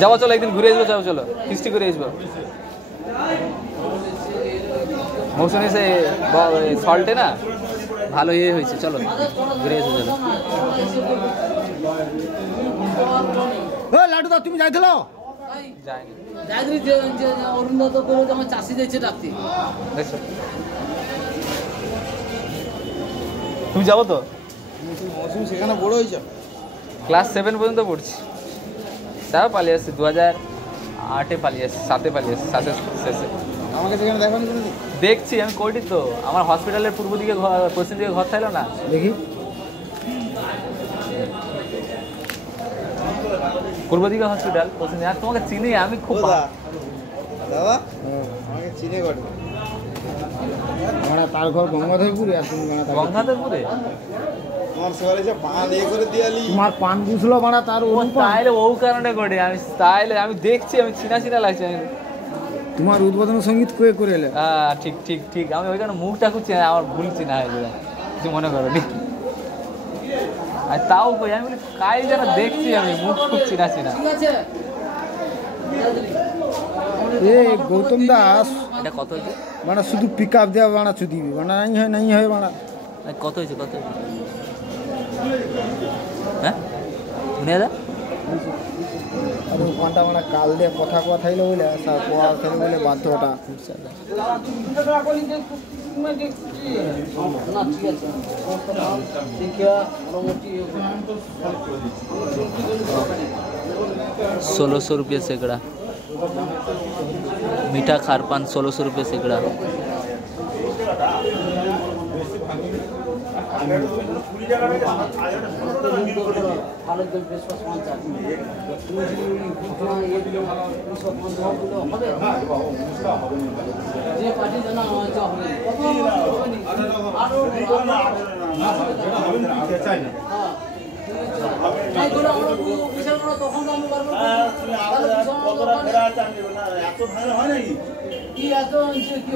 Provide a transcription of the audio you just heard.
যাবো চলো, একদিন ঘুরে আসবো, যাবো চলো, ফিস্টি করে আসবো। মৌসুমি সে সল্টে না ভালো ইয়ে হয়েছে, চলো ঘুরে এসো চলো। লাডু দা তুমি যাইছিল? তুমি যাবো তো? মৌসুমি সেখানে বড় হয়েছে, ক্লাস 7 পর্যন্ত পড়ছি, তাও পালিয়ে আসছি 2008-এ পালিয়ে আসছি, 7-এ পালিয়ে আসছি, 7-এর শেষে। আমাকে সেখানে দেখনি কোনোদিন? দেখছি আমি কোটি তো, আমার হসপিটালের পূর্ব দিকে ঘর, পশ্চিম দিকে ঘর থাকলো না, দেখি পূর্ব দিকে হসপিটাল, পশ্চিম দিকে। আর তোমাকে চিনি আমি খুব। দাদা আমাকে চিনে করে আমরা তার ঘর গঙ্গাধরপুরে, আর তুমি গঙ্গাধরপুরে আমার সবাই যে পান এ করে দিয়ালি, তোমার পান বুঝলো মানা তার তাইলে ও কারণে করে আমি, তাইলে আমি দেখছি, আমি চিনা চিনা লাগছে। তোমার উদ্বোধন সঙ্গীত কয়ে করে এলে। হ্যাঁ ঠিক ঠিক ঠিক, আমি ওই কারণে মুখটা খুব চিনা, আমার ভুল চিনা হয়ে যায়, কিছু মনে করো নি। আর তাও কই আমি বলি কাই যেন দেখছি, আমি মুখ খুব চিনা চিনা। এ গৌতম দাস, এটা কত হয়েছে? মানে শুধু পিক আপ দেওয়া বানাচ্ছু দিবি, বানা নাই হয় বানা। কত হয়েছে, কত হয়েছে? হ্যাঁ শুনে দা আর ওখানটা মানে কাল দিয়ে কথা থাইলে বলে কোয়া থাইলে বলে বাধ্যটা। ₹1600 सैकड़ा, मीठा खारपान ₹1600 सैकड़ा। কি এত কি